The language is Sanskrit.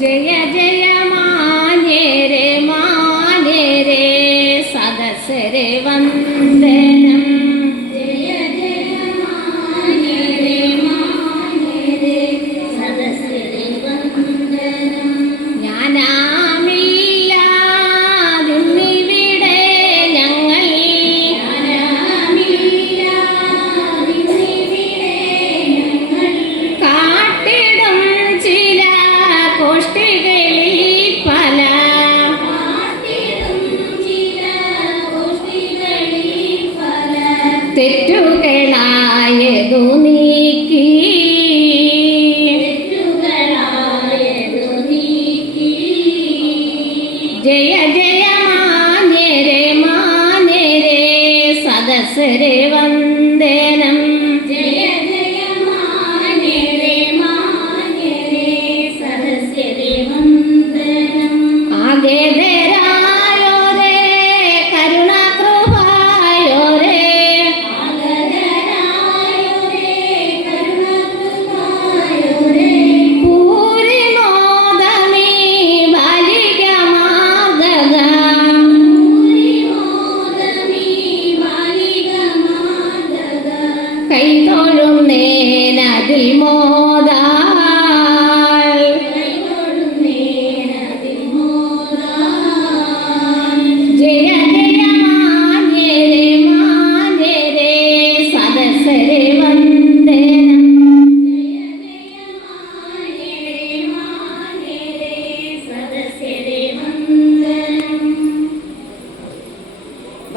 जय जय माने रे माने रे सदसरे वन्दनम्। ജയ ജയ മാനേരെ മാനേരെ സദസ്സരെ വന്ദേനം.